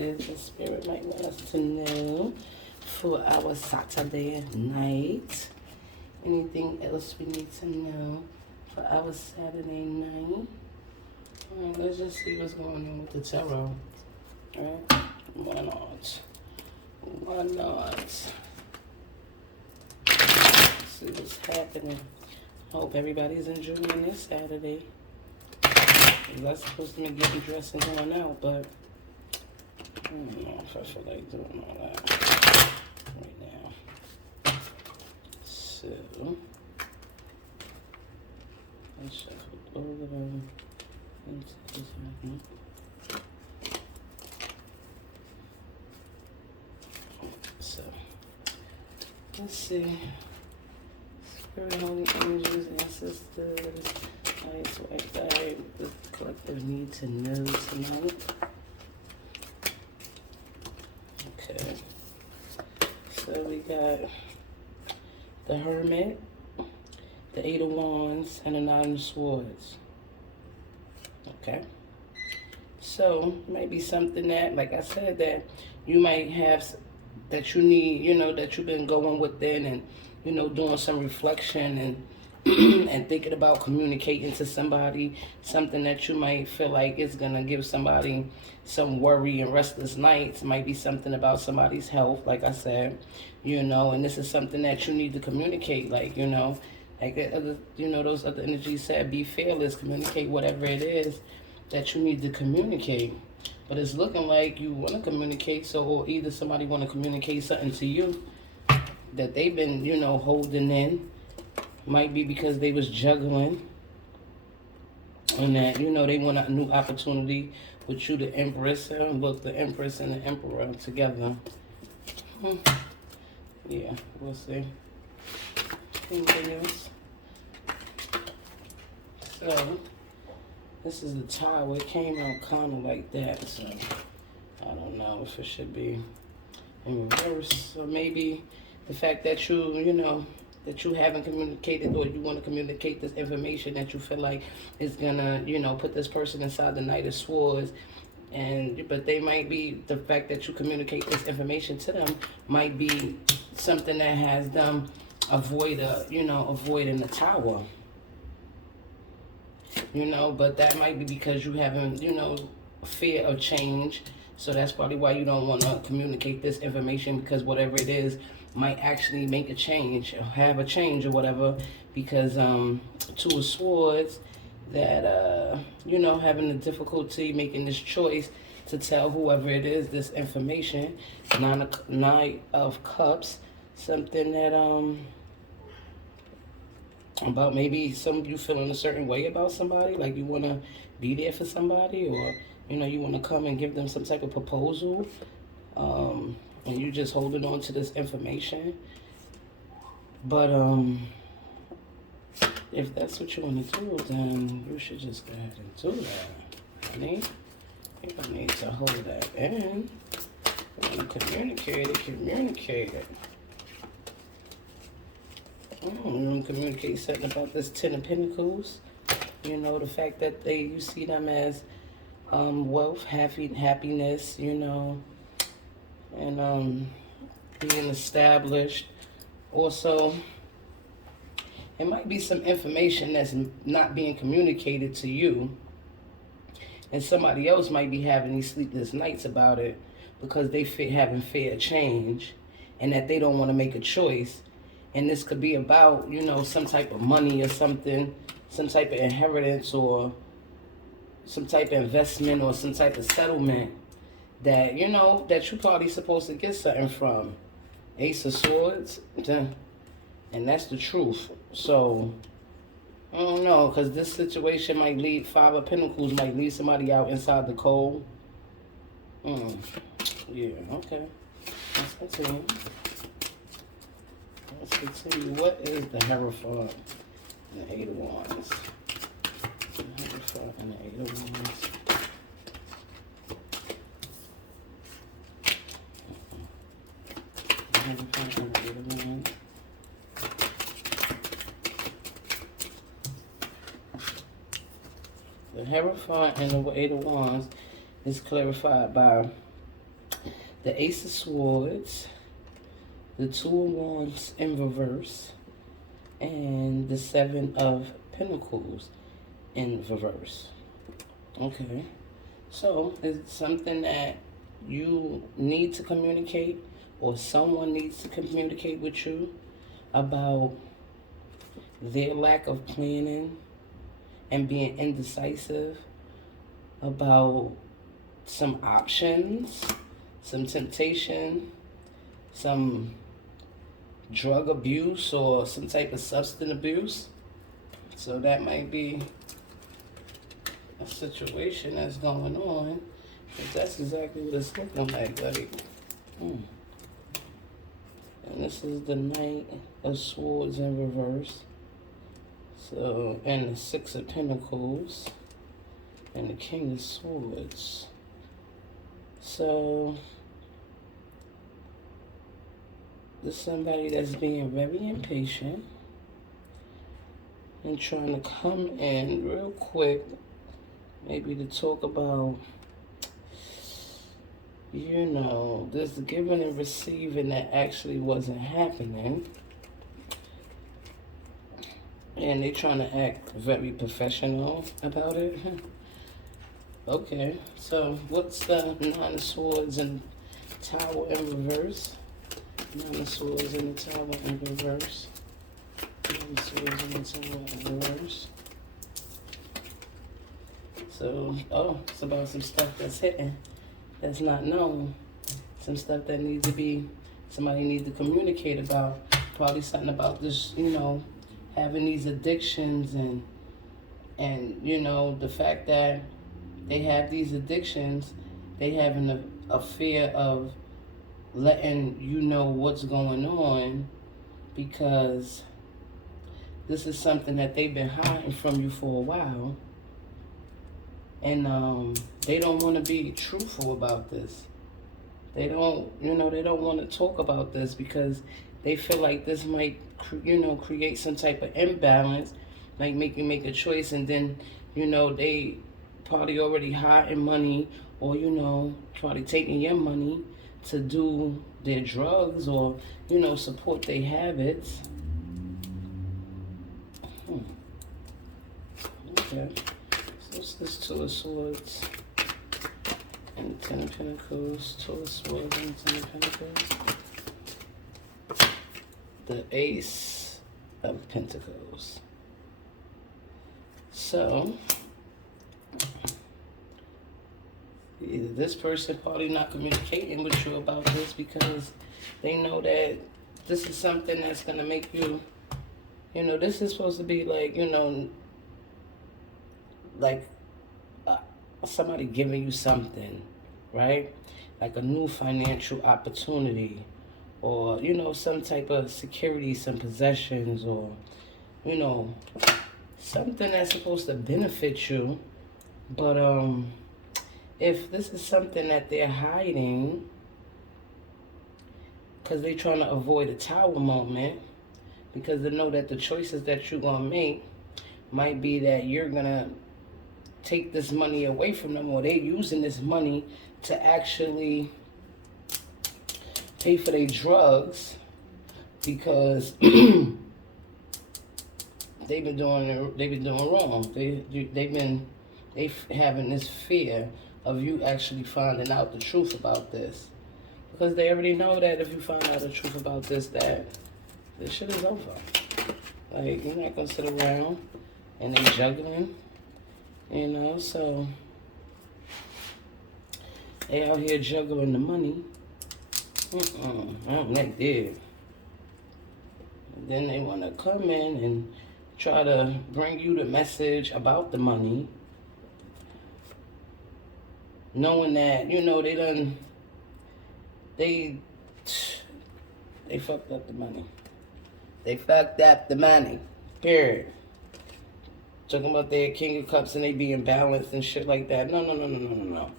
is the spirit might want us to know for our Saturday night. Anything else we need to know for our Saturday night? Alright, let's just see what's going on with the tarot. Alright, why not? Why not? Let's see what's happening. I hope everybody's enjoying this Saturday. I'm supposed to be getting dressed and going out, but I don't know if I feel like doing all that right now. So, I shuffled over them into this one. So, let's see. Spirit, holy angels, ancestors. Alright, so the collective need to know tonight. Okay. So we got the Hermit, the Eight of Wands, and the Nine of Swords. Okay. So, maybe something that, like I said, that you might have, that you need, you know, that you've been going within and, you know, doing some reflection and and thinking about communicating to somebody, something that you might feel like is going to give somebody some worry and restless nights. It might be something about somebody's health, like I said, you know, and this is something that you need to communicate, like, you know, like other, you know, those other energies said, be fearless, communicate whatever it is that you need to communicate. But it's looking like you want to communicate, so, or either somebody want to communicate something to you that they've been, you know, holding in. Might be because they was juggling and that, you know, they want a new opportunity with you, the Empress. Look, the Empress and the Emperor together. Yeah, we'll see. Anything else? So, this is the Tower. It came out kind of like that, so I don't know if it should be in reverse. Or maybe the fact that you know, that you haven't communicated, or you want to communicate this information that you feel like is gonna, you know, put this person inside the Knight of Swords, and but they might be, the fact that you communicate this information to them might be something that has them avoiding the Tower, you know, but that might be because you haven't, you know, fear of change. So that's probably why you don't want to communicate this information, because whatever it is might actually make a change or have a change or whatever, because Two of Swords, that you know, having the difficulty making this choice to tell whoever it is this information. Nine of Cups, something that about maybe you feeling a certain way about somebody, like you want to be there for somebody, or you know, you want to come and give them some type of proposal, and you just holding on to this information. But if that's what you want to do, then you should just go ahead and do that, honey. You don't need to hold that in. You want to communicate it. You want to communicate something about this Ten of Pentacles. You know, the fact that you see them as wealth, happiness, you know, and being established. Also, it might be some information that's not being communicated to you, and somebody else might be having these sleepless nights about it because they having fear of change, and that they don't want to make a choice. And this could be about, you know, some type of money or something, some type of inheritance or some type of investment or some type of settlement that, you know, that you probably supposed to get something from. Ace of Swords, and that's the truth. So, I don't know, because this situation might lead, Five of Pentacles might lead somebody out inside the cold. Yeah, okay. Let's continue. Let's continue. What is the Hierophant and the Eight of Wands? The Hierophant and the Eight of Wands. The Hierophant and the Eight of Wands. The Hierophant and the Eight of Wands is clarified by the Ace of Swords, the Two of Wands in reverse, and the Seven of Pentacles in reverse. Okay, so it's something that you need to communicate, or someone needs to communicate with you about their lack of planning and being indecisive about some options, some temptation, some drug abuse, or some type of substance abuse. So that might be a situation that's going on. But that's exactly what it's looking like. And this is the Knight of Swords in reverse. So, and the Six of Pentacles and the King of Swords. So, there's somebody that's being very impatient and trying to come in real quick, maybe to talk about, you know, this giving and receiving that actually wasn't happening. And they trying to act very professional about it. Okay, so what's the Nine of Swords and Tower in reverse? Nine of Swords and the Tower in reverse. Nine of Swords and the Tower in reverse. So, it's about some stuff that's hidden, that's not known. Some stuff that needs to be, somebody needs to communicate about. Probably something about this, you know, having these addictions and you know, the fact that they have these addictions, they having a fear of letting you know what's going on, because this is something that they've been hiding from you for a while. And they don't want to be truthful about this. They don't, you know, they don't want to talk about this because they feel like this might, you know, create some type of imbalance, like make you make a choice, and then, you know, they probably already hiding money, or, you know, probably taking your money to do their drugs, or, you know, support their habits. Okay. So what's this Two of Swords and Ten of Pentacles? Two of Swords and Ten of Pentacles. The Ace of Pentacles. So, either this person probably not communicating with you about this because they know that this is something that's going to make you, you know, this is supposed to be like, you know, like somebody giving you something, right? Like a new financial opportunity, or, you know, some type of security, some possessions, or, you know, something that's supposed to benefit you. But if this is something that they're hiding because they're trying to avoid a Tower moment, because they know that the choices that you're going to make might be that you're going to take this money away from them, or they're using this money to actually pay for their drugs, because they've been doing wrong. They having this fear of you actually finding out the truth about this, because they already know that if you find out the truth about this, that this shit is over. Like, you're not gonna sit around and they juggling, you know. So they out here juggling the money. They did. And then they want to come in and try to bring you the message about the money, knowing that, you know, they fucked up the money. They fucked up the money. Period. Talking about their King of Cups and they being balanced and shit like that. No.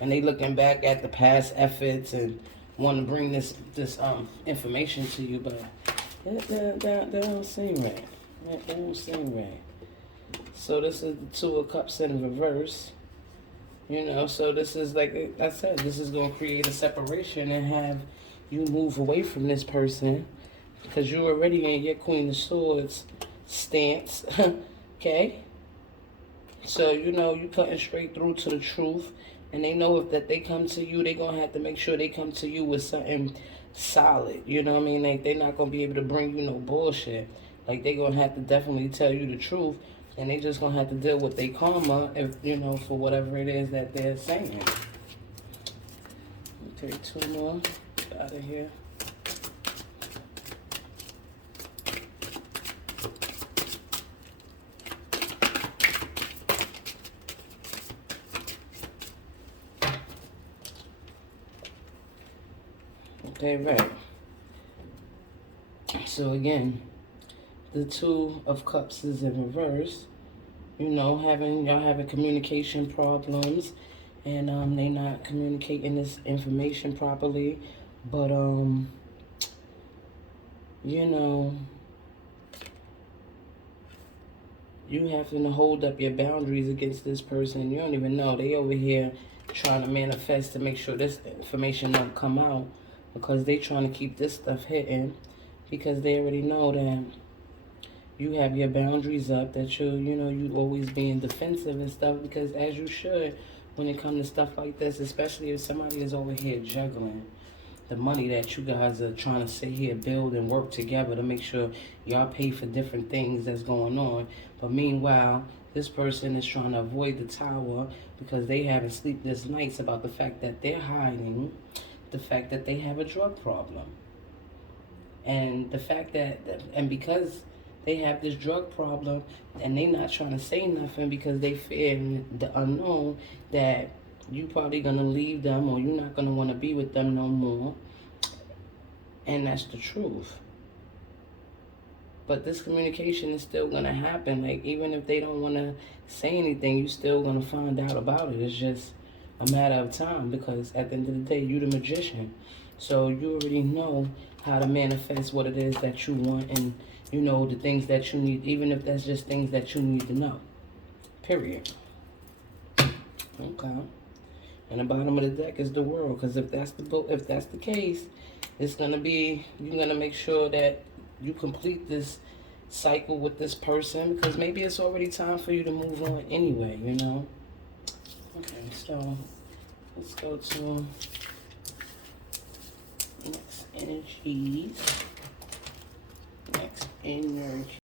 And they looking back at the past efforts and want to bring this information to you, but that don't seem right. That don't seem right. So this is the Two of Cups in reverse. You know, so this is like I said, this is going to create a separation and have you move away from this person because you're already in your Queen of Swords stance. Okay? So, you know, you cutting straight through to the truth. And they know if that they come to you, they're going to have to make sure they come to you with something solid. You know what I mean? Like, they're not going to be able to bring you no bullshit. Like, they're going to have to definitely tell you the truth. And they just going to have to deal with their karma, if, you know, for whatever it is that they're saying. Okay, 2 more. Get out of here. Okay, right. So again, the 2 of Cups is in reverse. You know, y'all having communication problems, and they not communicating this information properly. But you know, you having to hold up your boundaries against this person. You don't even know they over here trying to manifest to make sure this information don't come out, because they trying to keep this stuff hidden, because they already know that you have your boundaries up, that you always being defensive and stuff, because as you should when it comes to stuff like this, especially if somebody is over here juggling the money that you guys are trying to sit here, build and work together to make sure y'all pay for different things that's going on. But meanwhile, this person is trying to avoid the tower because they having sleepless nights about the fact that they're hiding the fact that they have a drug problem. And the fact and because they have this drug problem and they not trying to say nothing because they fear the unknown, that you probably gonna leave them or you're not gonna want to be with them no more. And that's the truth. But this communication is still gonna happen. Like, even if they don't want to say anything, you still gonna find out about it. It's just a matter of time, because at the end of the day, you the magician. So you already know how to manifest what it is that you want, and you know the things that you need, even if that's just things that you need to know. Period. Okay. And the bottom of the deck is the World, because if that's the case, it's gonna be, you're gonna make sure that you complete this cycle with this person, because maybe it's already time for you to move on anyway, you know. Okay, so let's go to next energies. Next energy.